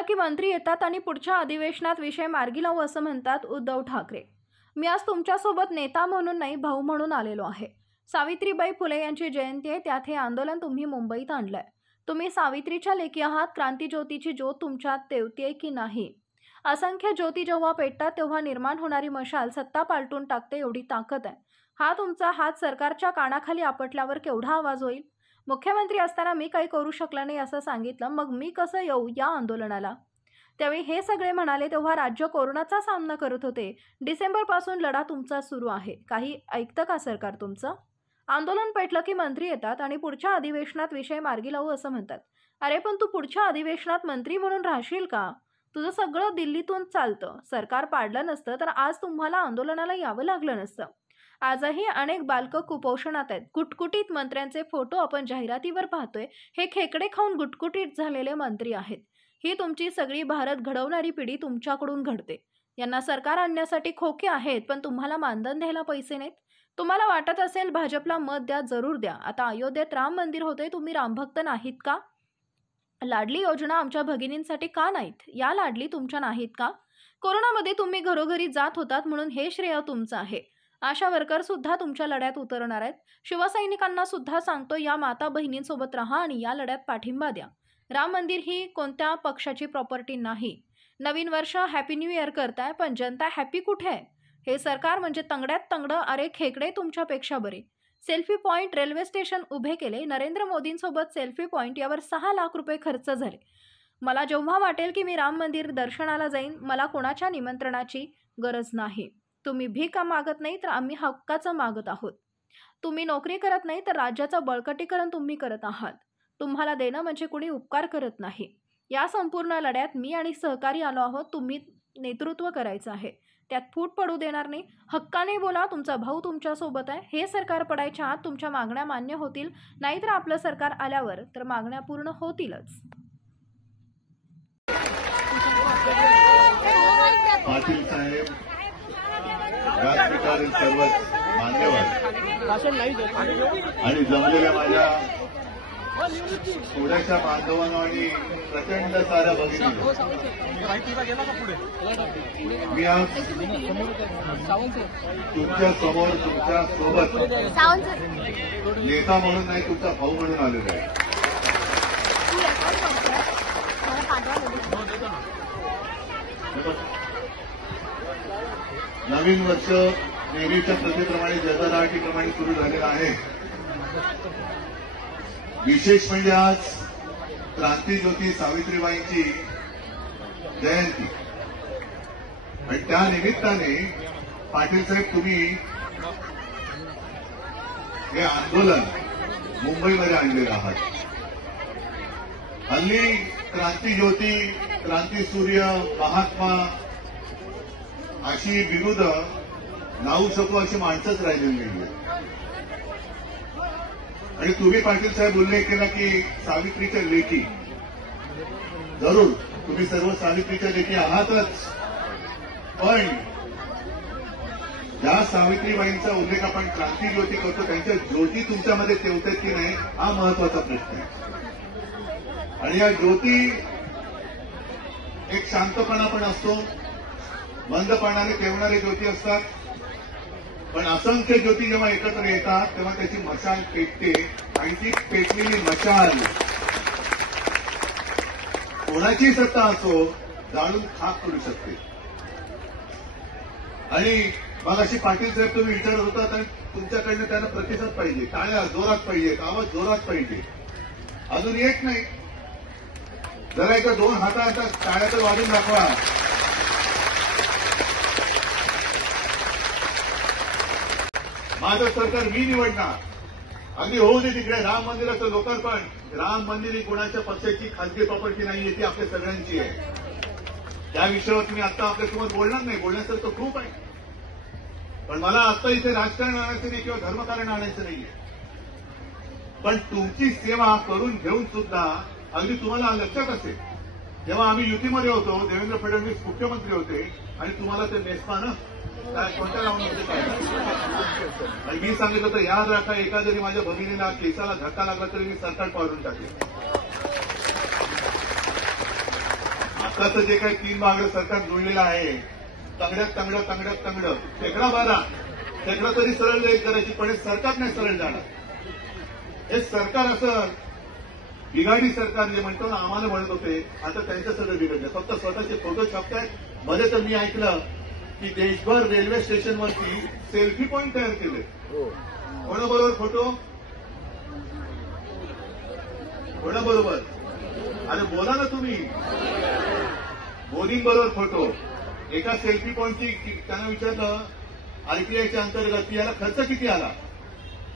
पेटलं की मंत्री येतात आणि पुढच्या अधिवेशनात विषय मार्गी लावू असं म्हणतात उद्धव ठाकरे। मी आज तुमच्यासोबत नेता म्हणून नाही, भाऊ म्हणून आलेलो आहे। सावित्रीबाई फुले यांची जयंती आहे, त्यात हे आंदोलन तुम्ही मुंबईत आणलंय। तुम्ही सावित्रीच्या लेकी आहात। क्रांतिज्योतीची ज्योत तुमच्यात तेवतीये की नाही? असंख्य ज्योती जेव्हा पेटतात तेव्हा निर्माण होणारी मशाल सत्ता पालटून टाकते, एवढी ताकद आहे। हा तुमचा हात सरकारच्या कानाखाली आपटल्यावर केवढा आवाज होईल? मुख्यमंत्री असताना मी काही करू शकला नाही असं सांगितलं, मग मी कसं येऊ या आंदोलनाला? त्यावेळी हे सगळे म्हणाले तेव्हा राज्य कोरोनाचा सामना करत होते। डिसेंबरपासून लढा तुमचा सुरू आहे। काही ऐकतं का सरकार तुमचं? आंदोलन पेटलं की मंत्री येतात आणि पुढच्या अधिवेशनात विषय मार्गी लावू असं म्हणतात। अरे पण तू पुढच्या अधिवेशनात मंत्री म्हणून राहशील का? तुझं सगळं दिल्लीतून चालतं। सरकार पाडलं नसतं तर आज तुम्हाला आंदोलनाला यावं लागलं नसतं। आजही अनेक बालकं कुपोषणात आहेत। गुटगुटीत मंत्र्यांचे फोटो आपण जाहिरातीवर पाहतोय। हे खेकडे खाऊन गुटगुटीत झालेले मंत्री आहेत। ही तुमची सगळी भारत घडवणारी पिढी तुमच्याकडून घडते। यांना सरकार आणण्यासाठी खोके आहेत, पण तुम्हाला मानधन द्यायला पैसे नाहीत। तुम्हाला वाटत असेल भाजपला मत द्या, जरूर द्या। आता अयोध्येत राम मंदिर होते, तुम्ही रामभक्त नाहीत का? लाडली योजना आमच्या भगिनींसाठी का नाहीत? या लाडली तुमच्या नाहीत का? कोरोनामध्ये तुम्ही घरोघरी जात होतात म्हणून हे श्रेय तुमचं आहे। आशा वर्कर सुद्धा तुमच्या लढ्यात उतरणार आहेत। शिवसैनिकांना सुद्धा सांगतो, या माता बहिणींसोबत राहा आणि या लढ्यात पाठिंबा द्या। राम मंदिर ही कोणत्या पक्षाची प्रॉपर्टी नाही। नवीन वर्ष हॅपी न्यू इयर करताय, पण जनता हॅपी कुठे आहे? हे सरकार म्हणजे तंगड्यात तंगड। अरे खेकडे तुमच्यापेक्षा बरे। सेल्फी पॉइंट रेल्वे स्टेशन उभे केले। नरेंद्र मोदींसोबत सेल्फी पॉइंट यावर 6 लाख रुपये खर्च झाले। मला जेव्हा वाटेल की मी राम मंदिर दर्शनाला जाईन, मला कोणाच्या निमंत्रणाची गरज नाही। तुम्ही भीक मागत नाही तर आम्ही हक्काचं मागत आहोत। तुम्ही नोकरी करत नाही तर राज्याचं बळकटीकरण तुम्ही करत आहात। तुम्हाला देणं म्हणजे कुणी उपकार करत नाही। या संपूर्ण लढ्यात मी आणि सहकारी आलो आहोत। तुम्ही नेतृत्व करायचं आहे, त्यात फूट पडू देणार नाही। हक्काने बोला, तुमचा भाऊ तुमच्या सोबत आहे। हे सरकार पडायच्या आत तुमच्या मागण्या मान्य होतील, नाहीतर आपलं सरकार आल्यावर तर मागण्या पूर्ण होतीलच। पाटील साहेब, व्यासपीठावरील सर्व मान्यवर आणि जमलेल्या माझ्या थोड्याशा बांधवांनो आणि प्रचंड साऱ्या भगिनी, मी आज तुमच्या समोर तुमच्या सोबत नेता म्हणून नाही, तुमचा भाऊ म्हणून आलेलो आहे। नवीन वर्ष नेहमीच्या प्रथेप्रमाणे जगदाटीप्रमाणे सुरू झालेलं आहे। विशेष म्हणजे आज क्रांतिज्योती सावित्रीबाईंची जयंती आणि त्या निमित्ताने पाटील साहेब तुम्ही हे आंदोलन मुंबईमध्ये आणलेलं आहात। हल्ली क्रांतिज्योती, क्रांतिसूर्य, महात्मा अशी विरुद्ध नावू शकू अशी माणसंच राहिलेली नाही। आणि तुम्ही पाटील साहेब उल्लेख केला की सावित्रीच्या लेकी, जरूर तुम्ही सर्व सावित्रीच्या लेकी आहातच, पण ज्या सावित्रीबाईंचा उल्लेख आपण क्रांतिज्योती करतो त्यांच्या ज्योती तुमच्यामध्ये तेवतात की नाही हा महत्वाचा प्रश्न आहे। आणि या ज्योती एक शांतपणा पण असतो, मंदपणाने तेवणारे ज्योती असतात, पण असंख्य ज्योती जेव्हा एकत्र येतात तेव्हा त्याची मशाल पेटते आणि ती पेटलेली मशाल कोणाची सत्ता असो जाळून खाक करू शकते। आणि मग अशी पाटील साहेब तुम्ही विचारत होतात आणि तुमच्याकडनं त्यांना प्रतिसाद पाहिजे, टाळ्या जोरात पाहिजेत, आवाज जोरात पाहिजे। अजून येत नाही, जरा एका 2 हाताचा टाळ्या तर वाजून दाखवा। माझं सरकार मी निवडणार, अगदी होऊ दे तिकडे राम मंदिराचं लोकार्पण। राम मंदिर ही कोणाच्या पक्षाची खासगी प्रॉपर्टी नाहीये, ती आपल्या सगळ्यांची आहे। त्या विषयावर मी आता आपल्यासमोर बोलणार नाही, बोलण्यासारखं खूप आहे, पण मला आता इथे राजकारण आणायचं नाही किंवा धर्मकारण आणायचं नाहीये। पण तुमची सेवा करून घेऊन सुद्धा अगदी तुम्हाला लक्षात असेल, जेव्हा आम्ही युतीमध्ये होतो, देवेंद्र फडणवीस मुख्यमंत्री होते आणि तुम्हाला ते नेसपानं काय कोणत्या राऊंड होते काय, आणि मी सांगितलं होतं याद राखा, एका जरी माझ्या भगिनीला केसाला धक्का लागला तरी मी सरकार पाडून टाकेल। आताचं जे काही 3 भागडं सरकार जुळलेलं आहे, तंगडं शेकडा बारा शेकडा तरी सरळ जाईल करायची, पण हे सरकार नाही सरळ जाणार. हे सरकार असं बिघाडी सरकार जे म्हणतो ना, आम्हाला म्हणत होते, आता त्यांचं सगळं बिघडलं. फक्त स्वतःचे फोटो छापतायत. मध्ये तर मी ऐकलं की देशभर रेल्वे स्टेशनवरती सेल्फी पॉइंट तयार केले. कोणाबरोबर फोटो? कोणाबरोबर? अरे बोला ना तुम्ही. मोदींबरोबर फोटो. एका सेल्फी पॉइंटची त्यांना विचारलं आरटीआयच्या अंतर्गत याला खर्च किती आला,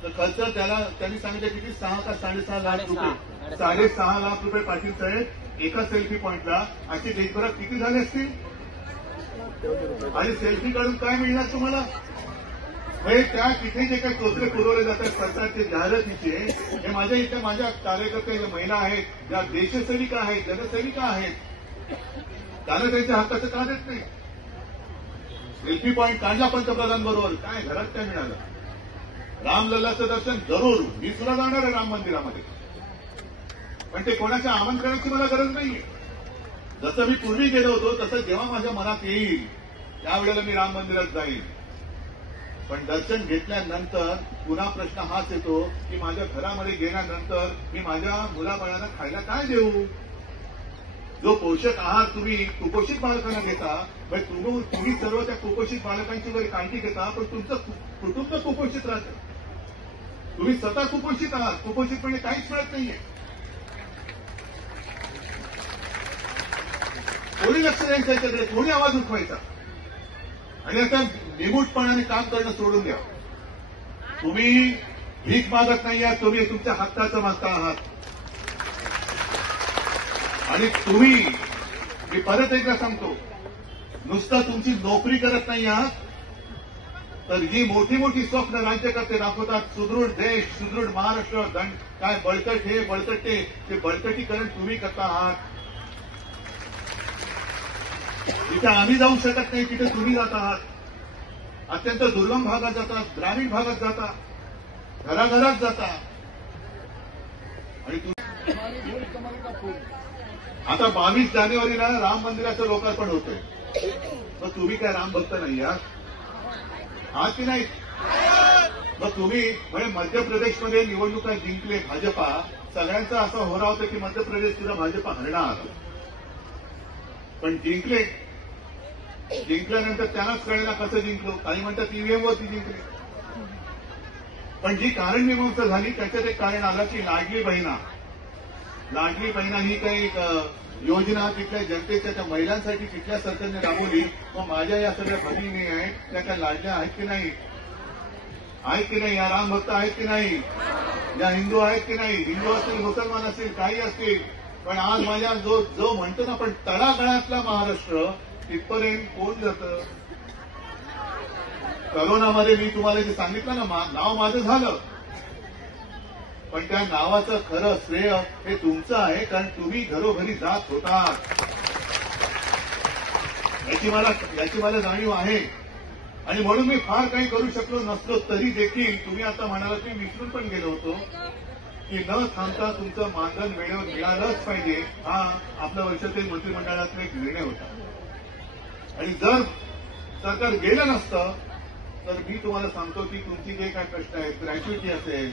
तर खर्च त्यांनी सांगितलं किती, 6 का 6.5 लाख रुपये. 6.5 लाख रुपये पाटील साहेब एका सेल्फी पॉइंटला. अशी देशभरात किती झाले असतील? आणि सेल्फी काढून काय मिळणार तुम्हाला? हे त्या तिथे जे काही टोचले पुरवले जातात सरकारचे जाहिरातीचे, हे माझ्या इथे माझ्या कार्यकर्ते ज्या महिला आहेत, ज्या देशसेविका आहेत, जनसेविका आहेत, त्यांना त्यांच्या हक्काचं का देत नाही? सेल्फी पॉइंट काढला पंतप्रधानांबरोबर, काय घरात काय मिळालं? रामलल्लाचं दर्शन जरूर, मी सुद्धा जाणार आहे राम मंदिरामध्ये, पण ते कोणाच्या आमंत्रणाची मला गरज नाहीये. जसं मी पूर्वी गेलो होतो तसं जेव्हा माझ्या मनात येईल त्यावेळेला मी राम मंदिरात जाईल. पण दर्शन घेतल्यानंतर पुन्हा प्रश्न हाच येतो की माझ्या घरामध्ये गेल्यानंतर मी माझ्या मुलाबाळांना खायला काय देऊ? जो पोषक आहार तुम्ही कुपोषित बालकांना घेता, तुम्ही सर्व त्या कुपोषित बालकांची वगैरे काळजी घेता, पण तुमचं कुटुंब कुपोषित राहतं. तुम्ही स्वतः कुपोषित आहात. कुपोषित म्हणजे काहीच मिळत नाहीये. कोणी लक्ष द्यायचं याच्याकडे, कोणी आवाज उठवायचा? आणि आता निमूटपणाने काम करणं सोडून द्या. तुम्ही भीक मागत नाही आहात, तुम्ही तुमच्या हक्काचं मागता आहात. आणि तुम्ही, मी परत एकदा सांगतो, नुसतं तुमची नोकरी करत नाही आहात, तर ही मोठी मोठी स्वप्न राज्यकर्ते दाखवतात. सुदृढ देश, सुदृढ महाराष्ट्र, काय बळकट हे बळकट ते बळकटीकरण तुम्ही करता आहात. जिथे आम्ही जाऊ शकत नाही तिथे तुम्ही जात आहात. अत्यंत दुर्गम भागात जातात, ग्रामीण भागात जाता, घराघरात जाता. आणि आता 22 जानेवारीला राम मंदिराचं लोकार्पण होतंय. मग तुम्ही काय राम भक्त नाही आहात की नाही? मग तुम्ही म्हणजे मध्य प्रदेशमध्ये निवडणुका जिंकले भाजपा, सगळ्यांचा असा होरा होता की मध्य प्रदेश सुद्धा भाजपा हरणार. पण जिंकल्यानंतर त्यांनाच कळेना कसं जिंकलो. काही म्हणतात ईव्हीएमवरती जिंकले. पण जी कारण मीमांसा झाली त्याच्यात एक कारण आलं की लाडली बहिणा ही काही योजना तिथल्या जनतेच्या त्या महिलांसाठी तिथल्या सरकारने राबवली. मग माझ्या या सगळ्या भगिनी आहेत त्या काय लाडल्या आहेत की नाही? या राम भक्त आहेत की नाही? या हिंदू आहेत की नाही? हिंदू असतील, मुसलमान असतील, काही असतील. पण आज माझ्या जो म्हणतो ना पण तळागाळातला महाराष्ट्र तिथपर्यंत कोण जातं? करोनामध्ये मी तुम्हाला जे सांगितलं ना, नाव माझं झालं, पण त्या नावाचं खरं श्रेय हे तुमचं आहे, कारण तुम्ही घरोघरी जात होता. याची मला जाणीव आहे. आणि म्हणून मी फार काही करू शकलो नसलो तरी देखील तुम्ही आता म्हणाला मी विसरून पण गेलो होतो की न थांबता तुमचं मानधन मिळालंच पाहिजे. हा आपल्या वर्षातील मंत्रिमंडळाचा एक निर्णय होता. आणि जर सरकार गेलं नसतं तर मी तुम्हाला सांगतो की तुमची जे काय प्रश्न आहेत, ग्रॅच्युइटी असेल,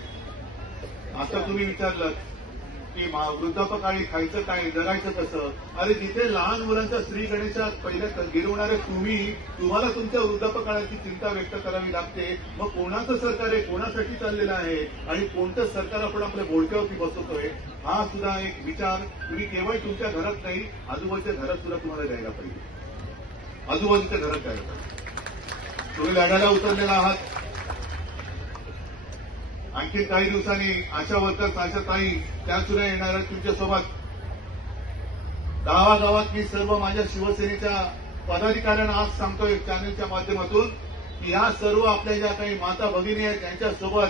आता तुम्ही विचारलं की वृद्धापकाळी खायचं काय, जगायचं कसं. अरे जिथे लहान मुलांच्या श्री गणेशात पहिल्या गिरवणारे तुम्हाला तुमच्या वृद्धापकाळाची चिंता व्यक्त करावी लागते. मग कोणाचं सरकार आहे, कोणासाठी चाललेलं आहे आणि कोणतं सरकार आपण आपल्या बोलक्यावरती बसवतोय, हा सुद्धा एक विचार तुम्ही केवळ तुमच्या घरात नाही, आजूबाजूच्या घरात सुद्धा तुम्हाला द्यायला पाहिजे. आजूबाजूच्या घरात द्यायला पाहिजे. तुम्ही लढायला उतरलेला आहात. आणखी काही दिवसांनी आशा वर्कर्स, आशा ताई त्या सुद्धा येणार आहेत तुमच्यासोबत. गावागावात मी सर्व माझ्या शिवसेनेच्या पदाधिकाऱ्यांना आज सांगतोय चॅनलच्या माध्यमातून की ह्या सर्व आपल्या ज्या काही माता भगिनी आहेत यांच्यासोबत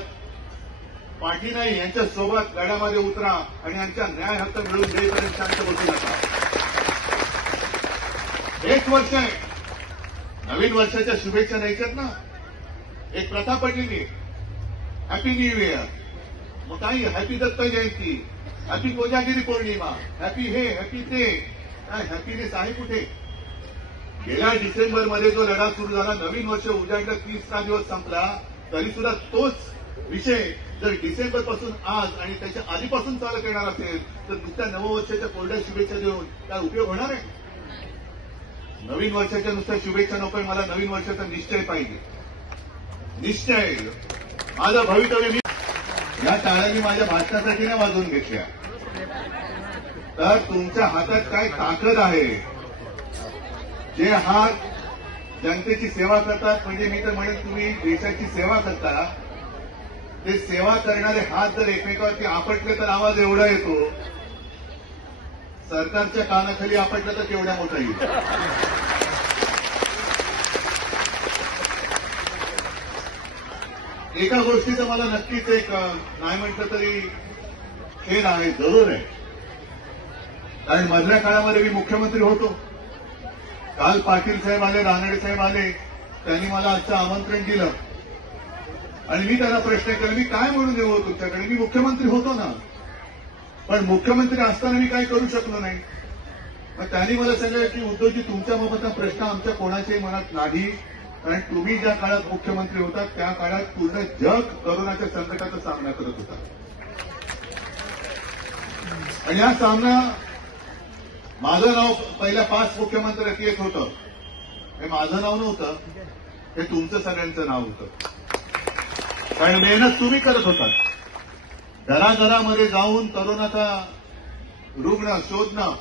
पाठी नाही, यांच्यासोबत लढ्यामध्ये उतरा आणि यांच्या न्याय हक्क मिळवून देईपर्यंत शांत बसू नका. 1 वर्ष आहे, नवीन वर्षाच्या शुभेच्छा द्यायच्यात ना. एक प्रथा पडलेली, हॅपी न्यू इयर. मग काही हॅपी दत्त जयंती, हॅपी कोजागिरी पौर्णिमा, हॅपी हे हॅपी ते. काय हॅपीनेस आहे कुठे? गेल्या डिसेंबरमध्ये जो लढा सुरू झाला, नवीन वर्ष उजाडलं, 30 दिवस संपला, तरी सुद्धा तोच विषय जर डिसेंबरपासून आज आणि त्याच्या आधीपासून चालत येणार असेल तर नुसत्या नववर्षाच्या कोरड्या शुभेच्छा देऊन काय उपयोग होणार आहे? नवीन वर्षाच्या नुसत्या शुभेच्छा नकोय, मला नवीन वर्षाचा निश्चय पाहिजे. निश्चय, माझं भवितव्य मी या टाळ्यांनी माझ्या भाषणासाठी नाही वाजवून घेतल्या, तर तुमच्या हातात काय ताकद आहे? जे हात जनतेची सेवा करतात, म्हणजे मी तर म्हणेन तुम्ही देशाची सेवा करता, ते सेवा करणारे हात जर एकमेकावरती आपटले तर आवाज एवढा येतो, सरकारच्या कानाखाली आपटलं तर केवढा मोठा येईल. एका गोष्टीचं मला नक्कीच एक नाही म्हटलं तरी खेद आहे, जरूर आहे. कारण मधल्या काळामध्ये मी मुख्यमंत्री होतो. काल पाटील साहेब आले, रानडे साहेब आले, त्यांनी मला आजचं आमंत्रण दिलं आणि मी त्यांना प्रश्न केला, मी काय म्हणून येऊ तुमच्याकडे? मी मुख्यमंत्री होतो ना, पण मुख्यमंत्री असताना मी काय करू शकलो नाही. मग त्यांनी मला सांगितलं की उद्धवजी, तुमच्याबाबतचा प्रश्न आमच्या कोणाच्याही मनात नाही, कारण तुम्ही ज्या काळात मुख्यमंत्री होता त्या काळात पूर्ण जग कोरोनाच्या संकटाचा सामना करत होता आणि हा सामना माझं नाव पहिल्या 5 मुख्यमंत्र्यात येत होतं. हे माझं नाव नव्हतं, हे तुमचं सगळ्यांचं नाव होतं. कारण मेहनत तुम्ही करत होता. घराघरामध्ये जाऊन कोरोनाचा रुग्ण शोधणं,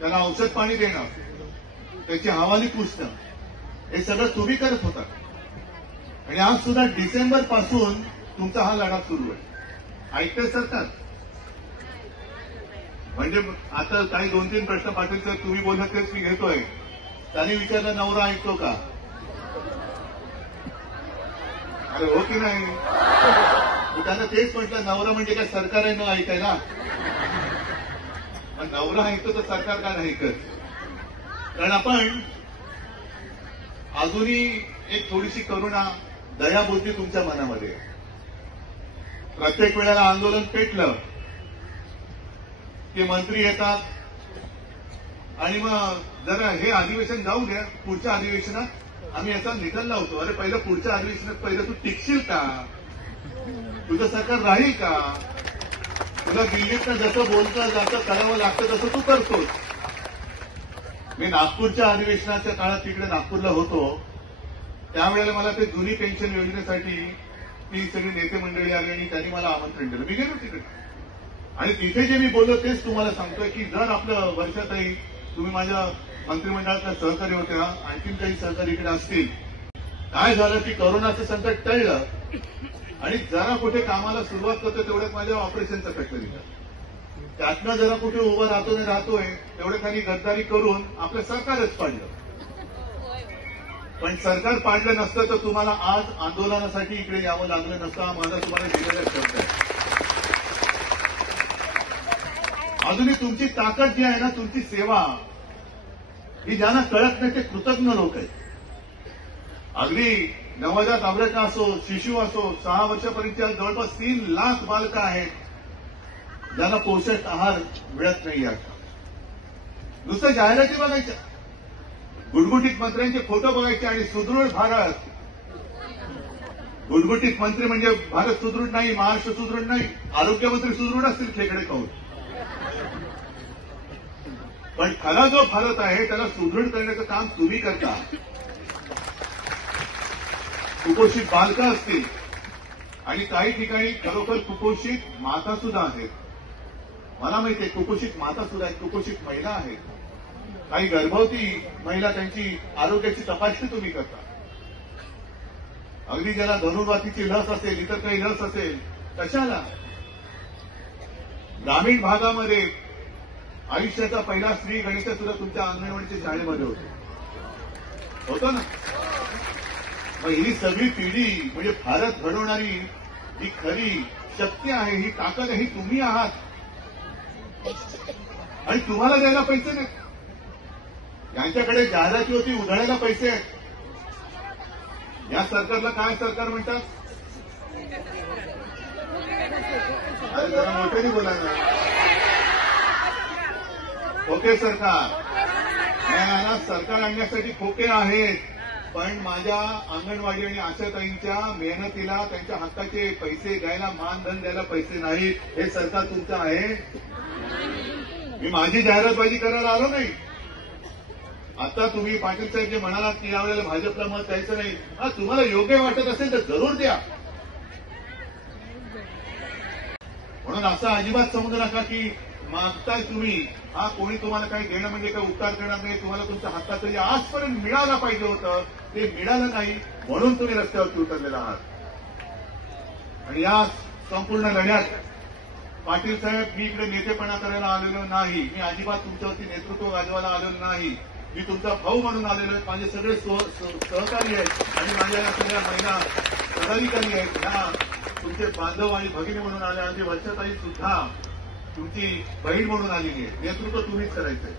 त्याला औषध पाणी देणं, त्याची हवाली पुसणं, हे सगळं तुम्ही करत होता. आणि आज सुद्धा डिसेंबरपासून तुमचा हा लढा सुरू आहे. ऐकतंय सरकार? म्हणजे आता काही 2-3 प्रश्न पाटील सर तुम्ही बोलत तेच मी घेतोय. त्यांनी विचारलं, नवरा ऐकतो का? अरे हो की नाही? त्यांना तेच म्हटलं, नवरा म्हणजे काय सरकार आहे न ऐकायला? पण नवरा ऐकतो तर सरकार का नाही ऐकत? कारण आपण अजूनही एक थोडीशी करुणा, दयाबुद्धी तुमच्या मनामध्ये. प्रत्येक वेळेला आंदोलन पेटलं की मंत्री येतात आणि मग जरा हे अधिवेशन जाऊ द्या, पुढच्या अधिवेशनात आम्ही याचा निकाल लावतो. अरे पहिलं पुढच्या अधिवेशनात पहिलं तू टिकशील का? तुझं सरकार राहील का? तुला दिल्लीतनं जसं बोलतं जातं करावं लागतं तसं तू करतोस. मी नागपूरच्या अधिवेशनाच्या काळात तिकडे नागपूरला होतो, त्यावेळेला मला ते जुनी पेन्शन योजनेसाठी ती सगळी नेते मंडळी आली आणि त्यांनी मला आमंत्रण दिलं. मी गेलो तिकडे आणि तिथे जे मी बोललो तेच तुम्हाला सांगतोय की जर आपलं वर्षातही तुम्ही माझ्या मंत्रिमंडळातल्या सहकारी होत्या, आणखीन काही सहकारी इकडे असतील, काय झालं की कोरोनाचं संकट टळलं आणि जरा कुठे कामाला सुरुवात करतो तेवढ्यात माझ्या ऑपरेशनचा कटलं दिलं. त्यातनं जरा कुठे उभं राहतोय तेवढं खाली गद्दारी करून आपलं सरकारच पाडलं. पण सरकार पाडलं नसतं तर तुम्हाला आज आंदोलनासाठी इकडे यावं लागलं नसतं. हा माझा तुम्हाला दिलेला शब्द आहे. अजूनही तुमची ताकद जी आहे ना, तुमची सेवा, ही ज्यांना कळत नाही ते कृतज्ञ लोक आहेत. अगदी नवजात अभ्रका असो, शिशु असो, 6 वर्षापर्यंतच्या जवळपास 3 लाख बालकं आहेत ज्यांना पोषक आहार मिळत नाही. आता नुसतं जाहिराती बघायच्या, गुटगुटीत मंत्र्यांचे फोटो बघायचे आणि सुदृढ भारत. गुटगुटीत मंत्री म्हणजे भारत सुदृढ नाही, महाराष्ट्र सुदृढ नाही. आरोग्यमंत्री सुदृढ असतील खेकडे खाऊन, पण खरा जो भारत आहे त्याला सुदृढ करण्याचं काम तुम्ही करता. कुपोषित बालकं असतील आणि काही ठिकाणी खरोखर कुपोषित माता सुद्धा आहेत. मला माहिती आहे कुपोषित माता सुद्धा आहेत, कुपोषित महिला आहेत. काही गर्भवती महिला, त्यांची आरोग्याची तपासणी तुम्ही करता. अगदी ज्याला धनुर्वातीची लस असेल, इतर काही लस असेल, कशाला? ग्रामीण भागामध्ये आयुष्याचा पहिला श्री गणेश सुद्धा तुमच्या अंगणवाडीच्या शाळेमध्ये होतो ना. मग ही सगळी पिढी म्हणजे भारत घडवणारी ही खरी शक्ती आहे, ही ताकद आहे, ही तुम्ही आहात. आणि तुम्हाला द्यायला पैसे नाहीत. यांच्याकडे जाहिराती होती, उधळायला पैसे आहेत. या सरकारला काय सरकार म्हणतात? अरे जरा मोठ्याने बोला ना. ओके सरकार, न्यायाला सरकार आणण्यासाठी खोके आहेत, पण माझ्या अंगणवाडी आणि आशाताईंच्या मेहनतीला त्यांच्या हक्काचे पैसे द्यायला, मानधन द्यायला पैसे नाहीत. हे सरकार तुमचं आहे. मी माझी जाहिरातबाजी करायला आलो नाही. आता तुम्ही पाटील साहेब जे म्हणालात की यावेळेला भाजपला मत द्यायचं नाही, हा तुम्हाला योग्य वाटत असेल तर जरूर द्या. म्हणून असं अजिबात समजू नका की मागताय तुम्ही, हा कोणी तुम्हाला काही देणं म्हणजे काही उपकार करणार नाही. तुम्हाला तुमच्या हक्काचं जे आजपर्यंत मिळायला पाहिजे होतं ते मिळालं नाही, म्हणून तुम्ही रस्त्यावरती उतरलेला आहात. आणि या संपूर्ण लढ्यात पाटील साहेब, मी इकडे नेतेपणा करायला आलेलो नाही. मी अजिबात तुमच्यावरती नेतृत्व गाजवायला आलेलो नाही. मी तुमचा भाऊ म्हणून आलेलो आहे. माझे सगळे सहकारी आहेत आणि माझ्या या सगळ्या महिला पदाधिकारी आहेत, ह्या तुमचे बांधव आणि भगिनी म्हणून आले. आणि वर्षाताई सुद्धा तुमची बहीण म्हणून आलेली आहे. नेतृत्व तुम्हीच करायचंय.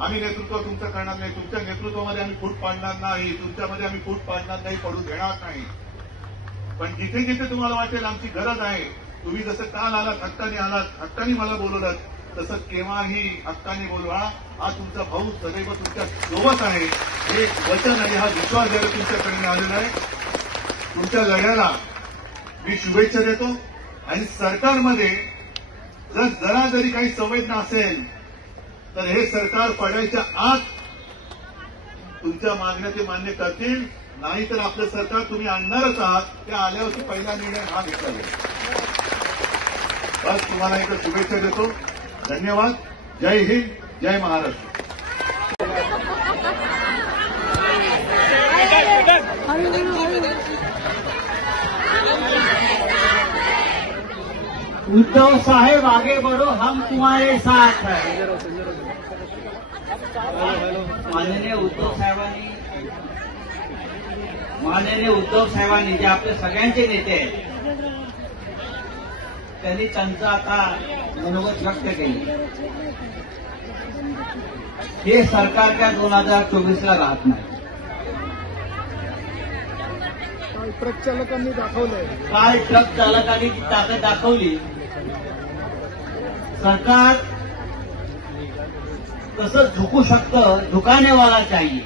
आम्ही नेतृत्व तुमचं करणार नाही. तुमच्या नेतृत्वामध्ये आम्ही फूट पाडणार नाही. तुमच्यामध्ये आम्ही फूट पाडणार नाही, पडू देणार नाही. पण जिथे जिथे तुम्हाला वाटेल आमची गरज आहे, तुम्ही जसं काल आलात, हक्काने मला बोलवलं, तसं केव्हाही हक्काने बोलवा. हा तुमचा भाऊ सदैव तुमच्या सोबत आहे, हे वचन आणि हा विश्वास द्यायला तुमच्याकडे मी आलेला आहे. तुमच्या लढ्याला मी शुभेच्छा देतो. आणि सरकारमध्ये जर जरा जरी काही संवेदना असेल तर हे सरकार पडायच्या आत तुमच्या मागण्या ते मान्य करतील. नाहीतर आपलं सरकार तुम्ही आणणारच आहात. त्या आल्यावरती पहिला निर्णय हा घेतला जाईल. बस तुम्हाला एक शुभेच्छा देतो. धन्यवाद. जय हिंद, जय महाराष्ट्र. उद्धव साहेब आगे बढ़ो, हम तुम्हारे साथ हैं. माननीय उद्धव साहेबांनी जे आपले सगळ्यांचे नेते आहेत, त्यांनी त्यांचं आता मनोगत व्यक्त केले. हे सरकारच्या 2024ला राहत नाही. ट्रक चालकांनी दाखवलंय, काल ट्रक चालकांनी जी ताकद दाखवली, सरकार कसं झुकू शकतं, झुकाने वाला चाहिए.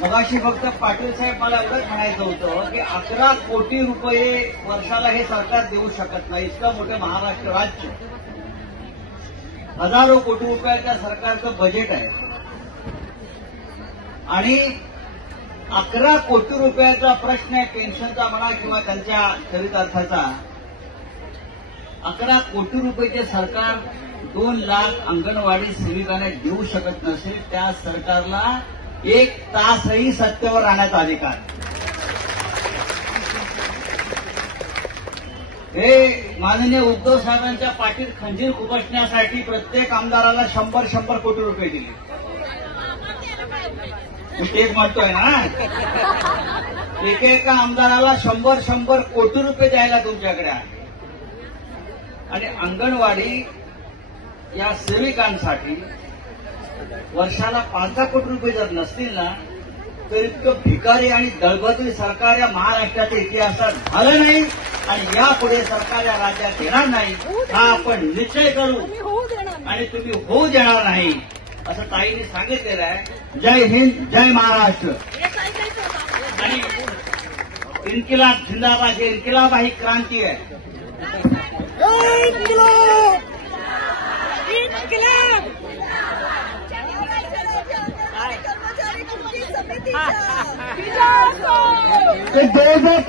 मगाशी फक्त पाटील साहेब मला एवढंच म्हणायचं होतं की 11 कोटी रुपये वर्षाला हे सरकार देऊ शकत नाही. इतकं मोठं महाराष्ट्र राज्य, हजारो कोटी रुपयाच्या सरकारचं बजेट आहे आणि 11 कोटी रुपयाचा प्रश्न आहे पेन्शनचा म्हणा किंवा त्यांच्या चरितार्थाचा. 11 कोटी रुपयाचे सरकार 2 लाख अंगणवाडी सेविकांना देऊ शकत नसेल, त्या सरकारला 1 तासही सत्तेवर राहण्याचा अधिकार. हे माननीय उद्धव साहेबांच्या पाठीत खंजीर खुपसण्यासाठी प्रत्येक आमदाराला 100 कोटी रुपये दिले. मी तेच म्हणतोय ना, एकेका आमदाराला 100 कोटी रुपये द्यायला तुमच्याकडे आहे. आणि अंगणवाडी या सेविकांसाठी वर्षाला 5 कोटी रुपये जर नसतील ना, तर इतकं भिकारी आणि दळभद्री सरकार या महाराष्ट्राच्या इतिहासात झालं नाही आणि यापुढे सरकार या राज्यात येणार नाही. हा आपण निश्चय करू आणि तुम्ही होऊ देणार नाही असं ताईंनी सांगितलेलं आहे. जय हिंद, जय महाराष्ट्र. आणि इन्किलाब जिंदाबाद. इन्किलाब ही क्रांती आहे. ते 2000